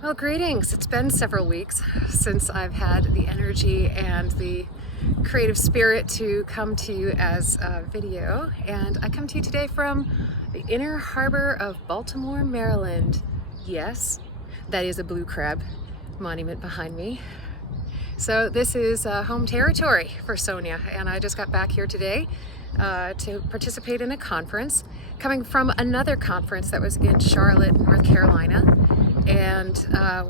Well, greetings. It's been several weeks since I've had the energy and the creative spirit to come to you as a video, and I come to you today from the inner harbor of Baltimore, Maryland. Yes, that is a blue crab monument behind me. So this is home territory for Sonia, and I just got back here today to participate in a conference, coming from another conference that was in Charlotte, North Carolina. And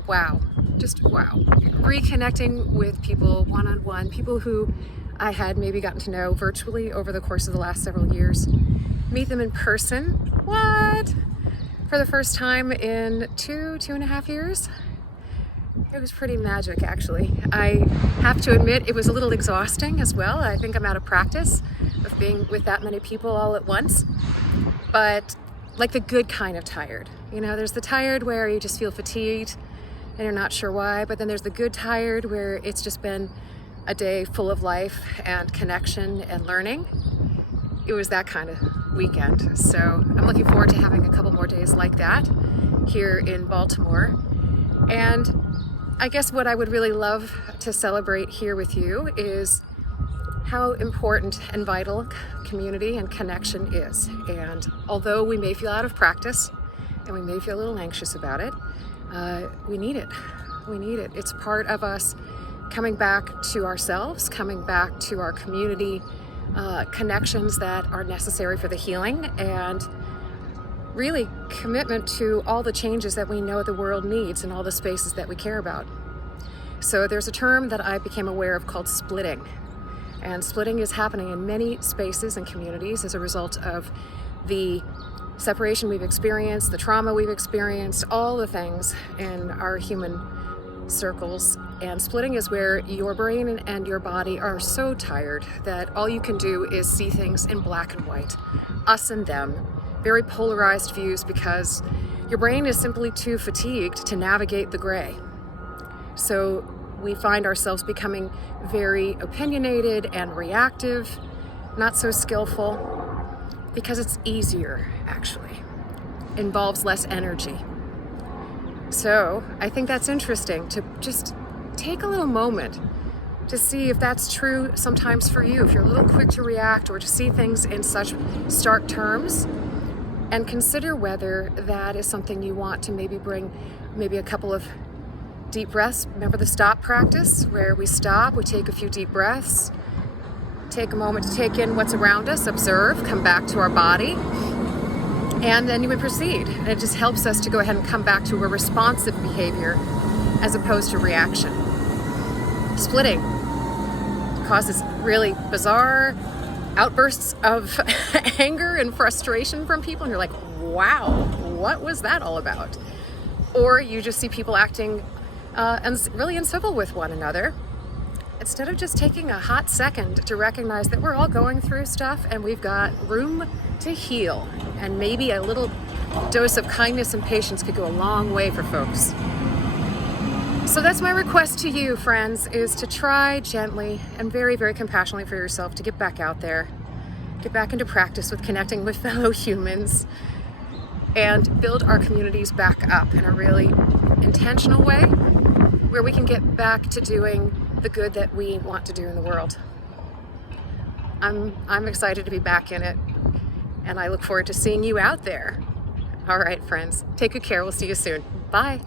wow, just wow. Reconnecting with people one-on-one, people who I had maybe gotten to know virtually over the course of the last several years. Meet them in person, what? For the first time in two and a half years. It was pretty magic, actually. I have to admit it was a little exhausting as well. I think I'm out of practice of being with that many people all at once, but like the good kind of tired. You know, there's the tired where you just feel fatigued and you're not sure why, but then there's the good tired where it's just been a day full of life and connection and learning. It was that kind of weekend. So I'm looking forward to having a couple more days like that here in Baltimore. And I guess what I would really love to celebrate here with you is how important and vital community and connection is. And although we may feel out of practice and we may feel a little anxious about it, we need it. We need it. It's part of us coming back to ourselves, coming back to our community connections that are necessary for the healing, and really commitment to all the changes that we know the world needs in all the spaces that we care about. So there's a term that I became aware of called splitting. And splitting is happening in many spaces and communities as a result of the separation we've experienced, the trauma we've experienced, all the things in our human circles. And splitting is where your brain and your body are so tired that all you can do is see things in black and white, us and them, very polarized views, because your brain is simply too fatigued to navigate the gray. So we find ourselves becoming very opinionated and reactive, not so skillful, because it's easier, actually. Involves less energy. So I think that's interesting to just take a little moment to see if that's true sometimes for you, if you're a little quick to react or to see things in such stark terms, and consider whether that is something you want to maybe bring maybe a couple of deep breaths. Remember the stop practice, where we stop, we take a few deep breaths, take a moment to take in what's around us, observe, come back to our body, and then we proceed. And it just helps us to go ahead and come back to a responsive behavior as opposed to reaction. Splitting causes really bizarre outbursts of anger and frustration from people, and you're like, wow, what was that all about? Or you just see people acting really uncivil with one another, instead of just taking a hot second to recognize that we're all going through stuff and we've got room to heal, and maybe a little dose of kindness and patience could go a long way for folks. So that's my request to you, friends, is to try gently and very, very compassionately for yourself to get back out there, get back into practice with connecting with fellow humans, and build our communities back up in a really intentional way, where we can get back to doing the good that we want to do in the world. I'm excited to be back in it, and I look forward to seeing you out there. All right, friends, take good care. We'll see you soon. Bye.